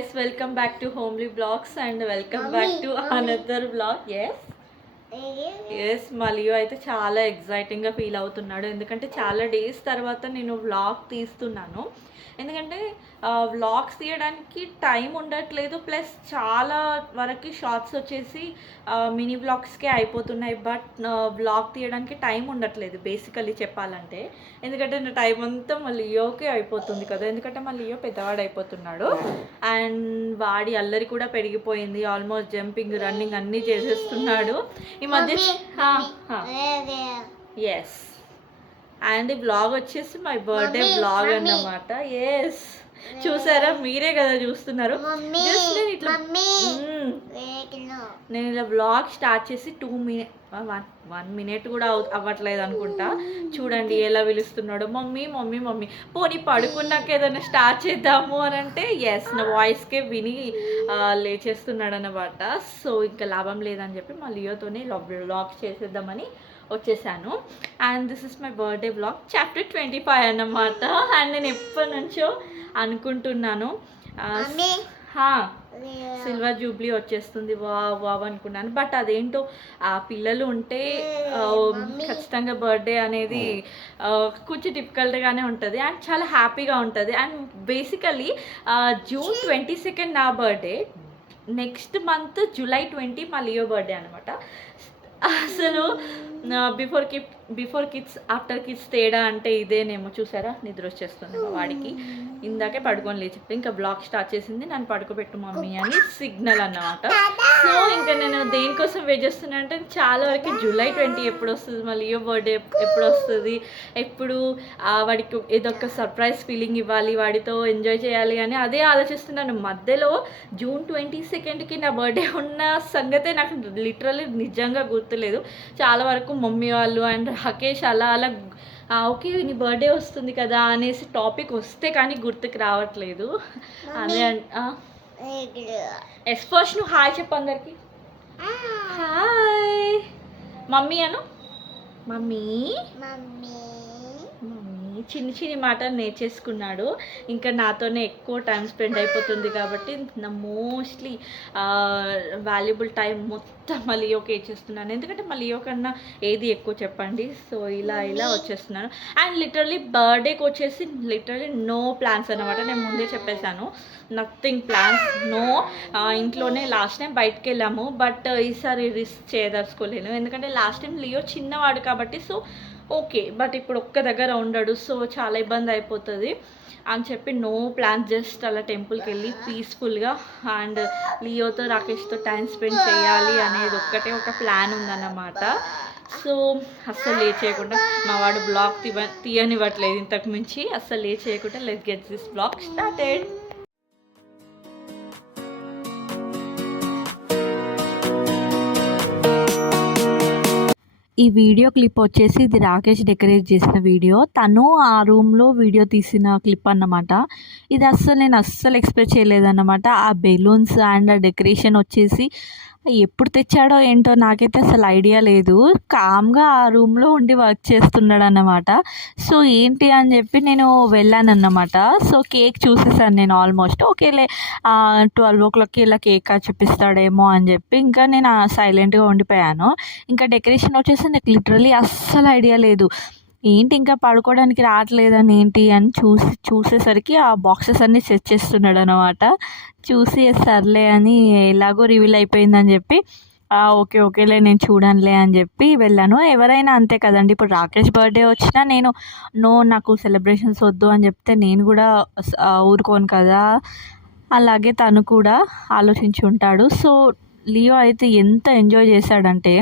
guys, welcome back to Homely Vlogs and welcome back to another vlog. Yes, మలియో అయితే చాలా ఎగ్జైటింగ్గా feel అవుతున్నాడు. ఎందుకంటే చాలా డేస్ తర్వాత నేను వ్లాగ్ తీస్తున్నాను. ఎందుకంటే వ్లాగ్స్ తీయడానికి టైం ఉండట్లేదు, ప్లస్ చాలా వరకు షార్ట్స్ వచ్చేసి మినీ వ్లాగ్స్కే అయిపోతున్నాయి. బట్ వ్లాగ్ తీయడానికి టైం ఉండట్లేదు బేసికలీ చెప్పాలంటే. ఎందుకంటే నా టైం అంతా మా లియోకే అయిపోతుంది కదా, ఎందుకంటే మా లియో పెద్దవాడు అయిపోతున్నాడు అండ్ వాడి అల్లరి కూడా పెరిగిపోయింది. ఆల్మోస్ట్ జంపింగ్, రన్నింగ్ అన్నీ చేసేస్తున్నాడు ఈ మధ్య. ఎస్, అండ్ ఈ బ్లాగ్ వచ్చేసి మై బర్త్డే బ్లాగ్ అన్నమాట. ఎస్, చూసారా, మీరే కదా చూస్తున్నారు. జస్ట్ నేను ఇలా బ్లాగ్ స్టార్ట్ చేసి 1 minute కూడా అవ్వట్లేదు అనుకుంటా. చూడండి ఎలా పిలుస్తున్నాడు, మమ్మీ మమ్మీ మమ్మీ. పోనీ పడుకున్నాక ఏదైనా స్టార్ట్ చేద్దాము అని అంటే ఎస్, నా వాయిస్కే విని లేచేస్తున్నాడు అన్నమాట. సో ఇంకా లాభం లేదని చెప్పి మా లియోతోనే బ్లాగ్ చేసేద్దామని వచ్చేసాను. And this is my birthday blog chapter 25 అన్నమాట. అండ్ నేను ఎప్పటి నుంచో అనుకుంటున్నాను సిల్వర్ జూబ్లీ వచ్చేస్తుంది వావ్ అనుకున్నాను. బట్ అదేంటో ఆ పిల్లలు ఉంటే ఖచ్చితంగా బర్త్డే అనేది కొంచెం డిఫికల్ట్గానే ఉంటుంది అండ్ చాలా హ్యాపీగా ఉంటుంది. అండ్ బేసికలీ June 22 నా బర్త్డే, నెక్స్ట్ మంత్ July 20 మా లియో బర్త్డే అనమాట. అసలు బిఫోర్ కిడ్స్ ఆఫ్టర్ కిడ్స్ తేడా అంటే ఇదేనేమో. చూసారా, నిద్ర వచ్చేస్తుంది మా వాడికి. ఇందాకే పడుకొని లేచి ఇంకా బ్లాగ్ స్టార్ట్ చేసింది, నన్ను పడుకోబెట్టు మమ్మీ అని సిగ్నల్ అన్నమాట. సో ఇంకా నేను దేనికోసం వెయిట్ చేస్తున్నా అంటే చాలా వరకు July 20 ఎప్పుడు వస్తుంది, మళ్ళీ లియో బర్త్డే ఎప్పుడు వస్తుంది, ఎప్పుడు వాడికి ఏదొక సర్ప్రైజ్ ఫీలింగ్ ఇవ్వాలి, వాడితో ఎంజాయ్ చేయాలి అని అదే ఆలోచిస్తున్నాను. మధ్యలో June 22కి నా బర్త్డే ఉన్న సంగతే నాకు లిటరల్లీ నిజంగా గుర్తులేదు. చాలా వరకు మమ్మీ వాళ్ళు అండ్ హకేష్ అలా ఓకే నీ బర్త్డే వస్తుంది కదా అనేసి టాపిక్ వస్తే కానీ గుర్తుకు రావట్లేదు. అదే ఫస్ట్ నువ్వు హాయ్ చెప్పు అందరికి. హాయ్ మమ్మీ అను. మమ్మీ మమ్మీ చిన్ని చిన్ని మాటలు నేర్చేసుకున్నాడు. ఇంకా నాతోనే ఎక్కువ టైం స్పెండ్ అయిపోతుంది కాబట్టి నా మోస్ట్లీ వాల్యుబుల్ టైం మొత్తం మళ్ళీ చేస్తున్నాను. ఎందుకంటే మళ్ళీ కన్నా ఏది ఎక్కువ చెప్పండి. సో ఇలా వచ్చేస్తున్నాను. అండ్ లిటరల్లీ బర్త్డేకి వచ్చేసి లిటరల్లీ నో ప్లాన్స్ అనమాట. నేను ముందే చెప్పేశాను, నథింగ్ ప్లాన్స్, నో. ఇంట్లోనే లాస్ట్ టైం బయటకు వెళ్ళాము, బట్ ఈసారి రిస్క్ చేయదలుచుకోలేను. ఎందుకంటే లాస్ట్ టైం లియో చిన్నవాడు కాబట్టి సో ఓకే, బట్ ఇప్పుడు ఒక్క దగ్గర ఉండడు, సో చాలా ఇబ్బంది అయిపోతుంది అని చెప్పి నో ప్లాన్. జస్ట్ అలా టెంపుల్కి వెళ్ళి పీస్ఫుల్గా అండ్ లియోతో రాకేష్తో టైం స్పెండ్ చేయాలి అనేది ఒక్కటే ఒక ప్లాన్ ఉందన్నమాట. సో అస్సలు లేచేయకుండా మా వాడు బ్లాగ్ తీయనివ్వట్లేదు ఇంతకు మించి. అస్సలు లేచేయకుండా let's get this blog started. ఈ వీడియో క్లిప్ వచ్చేసి ఇది రాకేష్ డెకరేట్ చేసిన వీడియో. తను ఆ రూమ్లో వీడియో తీసిన క్లిప్ అన్నమాట. ఇది నేను అస్సలు ఎక్స్పెక్ట్ చేయలేదన్నమాట. ఆ బెలూన్స్ అండ్ ఆ డెకరేషన్ వచ్చేసి ఎప్పుడు తెచ్చాడో ఏంటో నాకైతే అసలు ఐడియా లేదు. కామ్గా ఆ రూమ్లో ఉండి వర్క్ చేస్తున్నాడు అన్నమాట. సో ఏంటి అని చెప్పి నేను వెళ్ళాను అన్నమాట. సో కేక్ చూసేసాను నేను ఆల్మోస్ట్. ఓకేలే 12 o'clockకి ఇలా కేక్ చూపిస్తాడేమో అని చెప్పి ఇంకా నేను సైలెంట్గా ఉండిపోయాను. ఇంకా డెకరేషన్ వచ్చేసి నాకు లిటరలీ అస్సలు ఐడియా లేదు. ఏంటి ఇంకా పడుకోవడానికి రావట్లేదని ఏంటి అని చూసేసరికి ఆ బాక్సెస్ అన్నీ సెట్ చేస్తున్నాడు అనమాట. చూసి సర్లే అని ఎలాగో రివీల్ అయిపోయిందని చెప్పి ఓకేలే నేను చూడనులే అని చెప్పి వెళ్ళాను. ఎవరైనా అంతే కదండి, ఇప్పుడు రాకేష్ బర్త్డే వచ్చినా నేను నాకు సెలబ్రేషన్స్ వద్దు అని చెప్తే నేను కూడా ఊరుకోను కదా, అలాగే తను కూడా ఆలోచించి ఉంటాడు. సో లియో అయితే ఎంత ఎంజాయ్ చేశాడంటే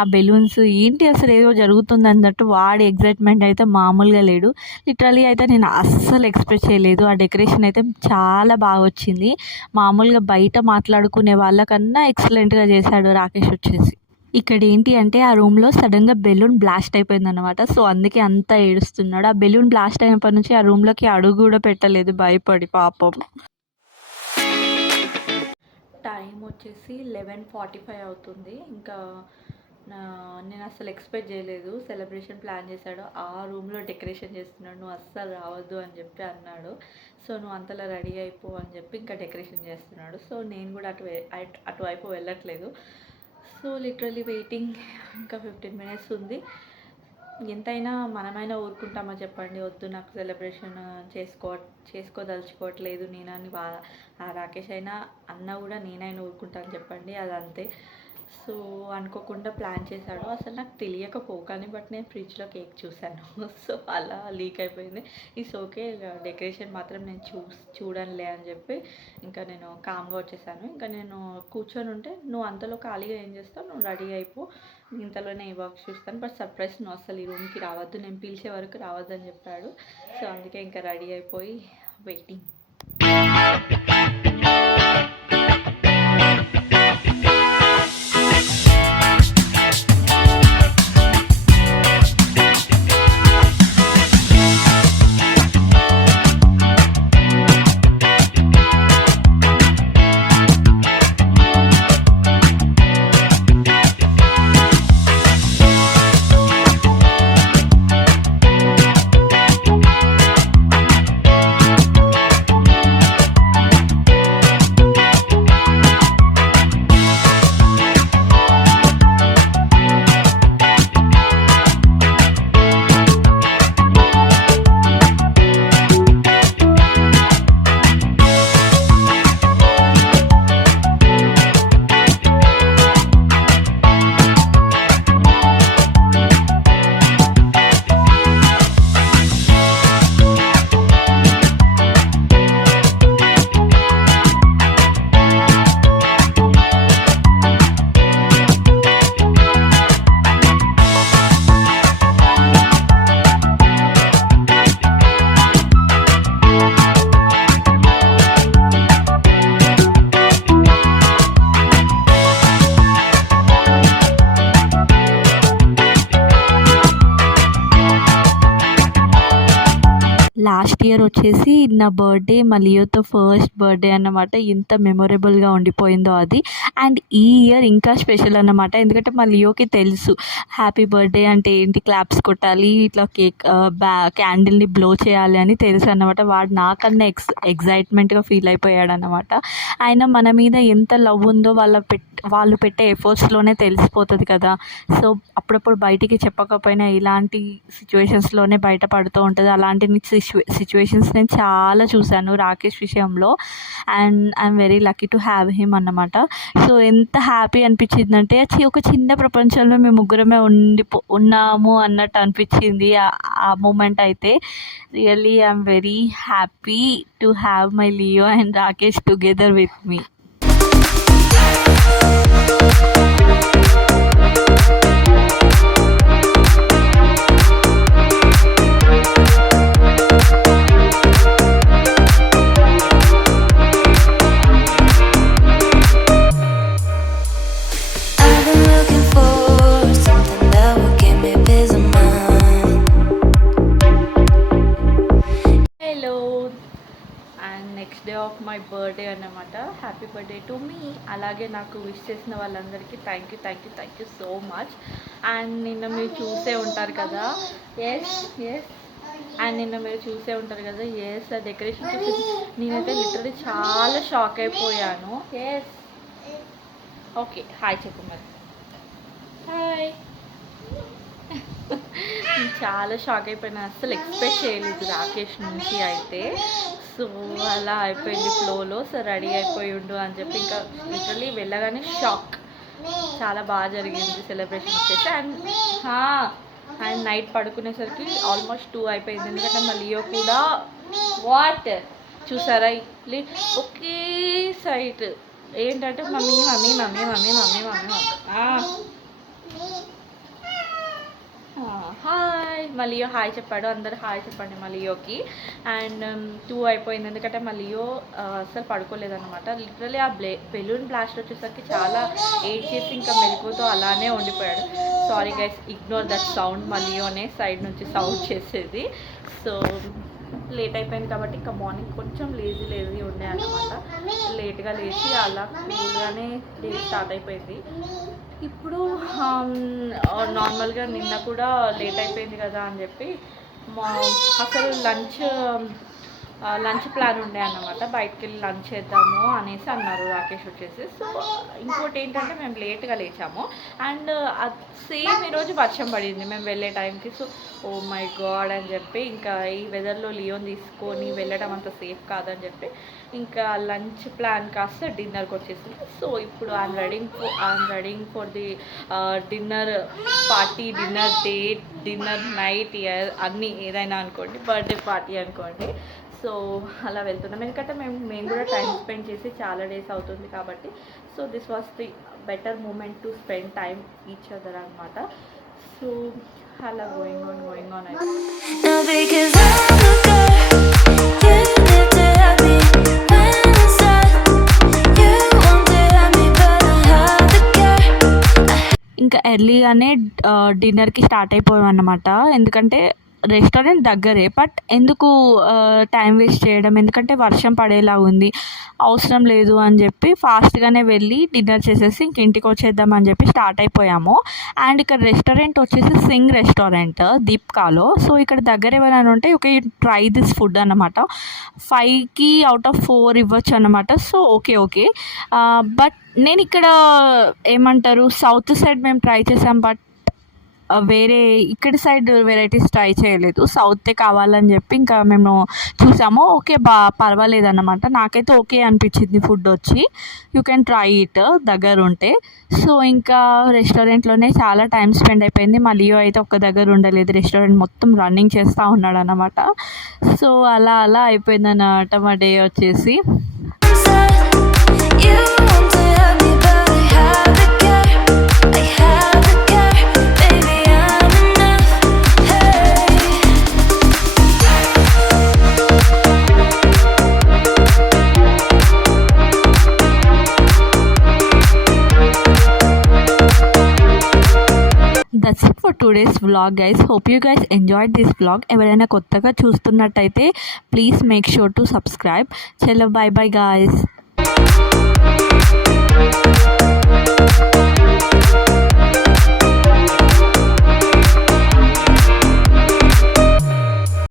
ఆ బెలూన్స్ ఏంటి అసలు ఏదో జరుగుతుంది అన్నట్టు వాడి ఎగ్జైట్మెంట్ అయితే మామూలుగా లేడు. లిటరలీ అయితే నేను అస్సలు ఎక్స్పెక్ట్ చేయలేదు. ఆ డెకరేషన్ అయితే చాలా బాగా వచ్చింది. మామూలుగా బయట మాట్లాడుకునే వాళ్ళకన్నా ఎక్సలెంట్గా చేశాడు రాకేష్ వచ్చేసి. ఇక్కడ ఏంటి అంటే ఆ రూమ్లో సడన్గా బెలూన్ బ్లాస్ట్ అయిపోయింది అనమాట. సో అందుకే అంతా ఏడుస్తున్నాడు. ఆ బెలూన్ బ్లాస్ట్ అయినప్పటి నుంచి ఆ రూమ్లోకి అడుగు కూడా పెట్టలేదు భయపడి పాపం. టైం వచ్చేసి 11:45 అవుతుంది. ఇంకా నేను అసలు ఎక్స్పెక్ట్ చేయలేదు. సెలబ్రేషన్ ప్లాన్ చేశాడు, ఆ రూమ్లో డెకరేషన్ చేస్తున్నాడు, నువ్వు అస్సలు రావద్దు అని చెప్పి అన్నాడు. సో నువ్వు అంతలా రెడీ అయిపో అని చెప్పి ఇంకా డెకరేషన్ చేస్తున్నాడు. సో నేను కూడా అటువైపు వెళ్ళట్లేదు. So literally waiting. ఇంకా 15 మినిట్స్ ఉంది. ఎంతైనా మనమైనా ఊరుకుంటామా చెప్పండి, వద్దు నాకు సెలబ్రేషన్ చేసుకోదలుచుకోవట్లేదు నేనని రాకేష్ అయినా అన్న కూడా నేనైనా ఊరుకుంటాను చెప్పండి, అది అంతే. సో అనుకోకుండా ప్లాన్ చేశాడు, అసలు నాకు తెలియకపోగానే, బట్ నేను ఫ్రిడ్జ్లో కేక్ చూశాను. సో అలా లీక్ అయిపోయింది. ఇట్స్ ఓకే, డెకరేషన్ మాత్రం నేను చూడనులే అని చెప్పి ఇంకా నేను కామ్గా వచ్చేసాను. ఇంకా నేను కూర్చొని ఉంటే, నువ్వు అంతలో ఖాళీగా ఏం చేస్తావు, నువ్వు రెడీ అయిపో, ఇంతలోనే ఈ వర్క్ చూస్తాను, బట్ సర్ప్రైజ్ నువ్వు అసలు ఈ రూమ్కి రావద్దు, నేను పిలిచే వరకు రావద్దు అని చెప్పాడు. సో అందుకే ఇంకా రెడీ అయిపోయి వెయిటింగ్. లాస్ట్ ఇయర్ వచ్చేసి నా బర్త్డే మా లియోతో ఫస్ట్ బర్త్డే అన్నమాట. ఎంత మెమొరబుల్గా ఉండిపోయిందో అది. అండ్ ఈ ఇయర్ ఇంకా స్పెషల్ అన్నమాట, ఎందుకంటే మా లియోకి తెలుసు హ్యాపీ బర్త్డే అంటే ఏంటి, క్లాప్స్ కొట్టాలి, ఇట్లా కేక్ క్యాండిల్ని బ్లో చేయాలి అని తెలుసు అన్నమాట. వాడు నాకన్నా ఎగ్జైట్మెంట్గా ఫీల్ అయిపోయాడు అన్నమాట. ఆయన మన మీద ఎంత లవ్ ఉందో వాళ్ళు పెట్టే ఎఫర్ట్స్లోనే తెలిసిపోతుంది కదా. సో అప్పుడప్పుడు బయటికి చెప్పకపోయినా ఇలాంటి సిచ్యువేషన్స్లోనే బయటపడుతూ ఉంటుంది. అలాంటి సిచ్యువేషన్స్ నేను చాలా చూశాను రాకేష్ విషయంలో. And I'm very lucky to have him అన్నమాట. సో ఎంత హ్యాపీ అనిపించిందంటే, ఒక చిన్న ప్రపంచంలో మేము ముగ్గురమే ఉన్నాము అన్నట్టు అనిపించింది ఆ మూమెంట్ అయితే. Really I'm very happy to have my Leo and Rakesh together with me. Next day of my birthday అన్నమాట. Happy birthday to me. అలాగే నాకు విష్ చేసిన వాళ్ళందరికీ thank you so much. And నిన్న మీరు చూసే ఉంటారు కదా, ఎస్ డెకరేషన్ చూసి నేనైతే లిటరలీ చాలా షాక్ అయిపోయాను. ఓకే హాయ్ చెప్పు మరి. హాయ్. చాలా షాక్ అయిపోయినా, అస్సలు ఎక్స్పెక్ట్ చేయలేదు రాకేష్ నుంచి అయితే. సో అలా అయిపోయింది ఫ్లోలో. సో రెడీ అయిపోయి ఉండు అని చెప్పి ఇంకా లిటరలీ వెళ్ళగానే షాక్. చాలా బాగా జరిగింది సెలబ్రేషన్ వచ్చేసి. అండ్ నైట్ పడుకునేసరికి ఆల్మోస్ట్ 2 అయిపోయింది, ఎందుకంటే మా లియో కూడా చూసారా ఒకే సైట్ ఏంటంటే mummy mummy mummy mummy mummy mummy hi. మా లియో హాయ్ చెప్పాడు, అందరు హాయ్ చెప్పండి మా లియోకి. అండ్ 2 అయిపోయింది, ఎందుకంటే మా లియో అసలు పడుకోలేదన్నమాట. లిటరలీ ఆ బెలూన్ బ్లాస్ట్ వచ్చేసరికి చాలా ఏడ్చేసి ఇంకా మెలుకుతో అలానే ఉండిపోయాడు. Sorry guys, ignore that sound. మా లియోనే సైడ్ నుంచి సౌండ్ చేసేది. సో లేట్ అయిపోయింది కాబట్టి ఇంకా మార్నింగ్ కొంచెం లేజీ ఉండే అన్నమాట. లేట్గా లేచి అలా కూల్గానే డే స్టార్ట్ అయిపోయింది. ఇప్పుడు నార్మల్గా నిన్న కూడా లేట్ అయిపోయింది కదా అని చెప్పి అసలు లంచ్ ప్లాన్ ఉండే అన్నమాట. బయటికి వెళ్ళి లంచ్ చేద్దాము అనేసి అన్నారు రాకేష్ వచ్చేసి. సో ఇంకోటి ఏంటంటే మేము లేట్గా లేచాము అండ్ సేమ్ ఈరోజు వర్షం పడింది మేము వెళ్ళే టైంకి. సో ఓ మై గాడ్ అని చెప్పి ఇంకా ఈ వెదర్లో లియోన్ తీసుకొని వెళ్ళడం అంత సేఫ్ కాదని చెప్పి ఇంకా లంచ్ ప్లాన్ కాస్త డిన్నర్కి వచ్చేసింది. సో ఇప్పుడు I'm readying for the dinner party, dinner date, dinner night, అన్నీ ఏదైనా అనుకోండి, బర్త్డే పార్టీ అనుకోండి. సో అలా వెళ్తున్నాం ఎందుకంటే మేము కూడా టైం స్పెండ్ చేసి చాలా డేస్ అవుతుంది కాబట్టి. So this was the better moment to spend time each other అనమాట. సో అలా గోయింగ్ ఆన్ అయితే ఇంకా ఎర్లీగానే డిన్నర్కి స్టార్ట్ అయిపోయాం అన్నమాట. ఎందుకంటే రెస్టారెంట్ దగ్గరే, బట్ ఎందుకు టైం వేస్ట్ చేయడం, ఎందుకంటే వర్షం పడేలా ఉంది, అవసరం లేదు అని చెప్పి ఫాస్ట్గానే వెళ్ళి డిన్నర్ చేసేసి ఇంక ఇంటికి వచ్చేద్దాం అని చెప్పి స్టార్ట్ అయిపోయాము. అండ్ ఇక్కడ రెస్టారెంట్ వచ్చేసి సింగ్ రెస్టారెంట్ దీప్కాలో. సో ఇక్కడ దగ్గర ఎవరైనా ఉంటే ఓకే ట్రై దిస్ ఫుడ్ అన్నమాట. 5కి అవుట్ ఆఫ్ 4 ఇవ్వచ్చు అన్నమాట. సో ఓకే బట్ నేను ఇక్కడ ఏమంటారు సౌత్ సైడ్ మేము ట్రై చేసాం, బట్ వేరే ఇక్కడ సైడ్ వెరైటీస్ ట్రై చేయలేదు. సౌతే కావాలని చెప్పి ఇంకా మేము చూసాము. ఓకే పర్వాలేదు అన్నమాట. నాకైతే ఓకే అనిపించింది ఫుడ్ వచ్చి. యూ కెన్ ట్రై ఇట్ దగ్గర ఉంటే. సో ఇంకా రెస్టారెంట్లోనే చాలా టైం స్పెండ్ అయిపోయింది. మా లియో అయితే ఒక్క దగ్గర ఉండలేదు, రెస్టారెంట్ మొత్తం రన్నింగ్ చేస్తూ ఉన్నాడు అన్నమాట. సో అలా అయిపోయింది అన్నమాట మా డే వచ్చేసి. That's it for today's vlog guys. Hope you guys enjoyed this vlog. ఎవరైనా కొత్తగా చూస్తున్నట్టయితే please make sure to subscribe. చలో bye guys.